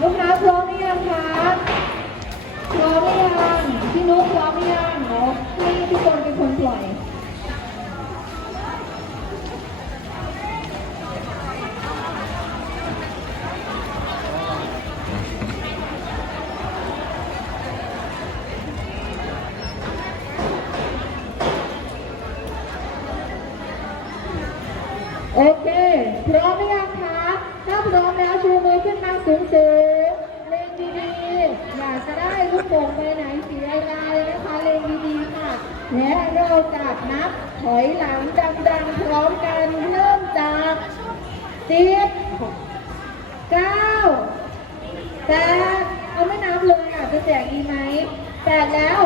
ลูกค้าพร้อมหรือยังคะ และเราจะนับถอยหลังดังๆพร้อมกันเริ่มจากสิบเก้าแปดเอาไม่นับเลยอะจะแจกดีไหมแปดแล้ว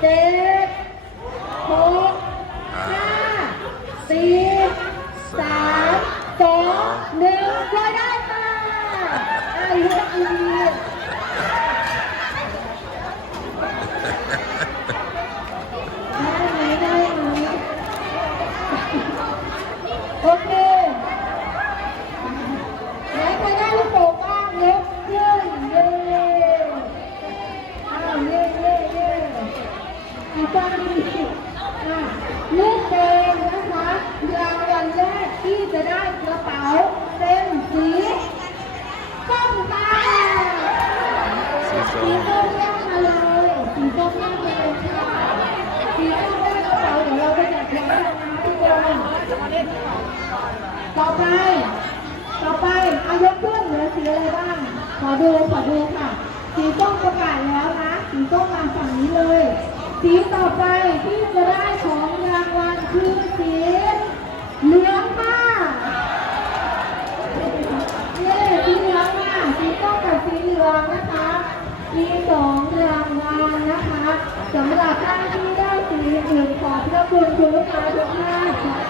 เจ็ดหกห้าสี่สามสองหนึ่งลอยได้ค่ะอายุอีกได้ไหมได้ไหมโอเค ไหนใครได้ลูกโป่งบ้างยกขึ้นเย้อ้าวเย้เย้เย้ อีกฟังดีอะลูกแดงนะคะรางวัลแรกที่จะได้กระเป๋าเป็นสีส้มค่ะสีส้สีมส้มแยกมาเลยสีส้มแยกมาเลยค่ะสีส้มได้กระเป๋าเดี๋ยวเราไปจัดแจกให้นะคะทุกคนต่อไป ต่อไปอายกขึ้นเหลือสีอะไรบ้าง ขอดูขอดูค่ะ สีส้มประกาศแล้วนะ สีส้มมาฝั่งนี้เลย สีต่อไปที่จะได้ของรางวัลคือสีเหลืองค่ะเย้สีเหลืองค่ะสีส้มกับสีเหลืองนะคะมีสองรางวัลนะคะสำหรับท่านที่ได้สีอื่นขอบพระคุณคุณลูกค้าทุกท่าน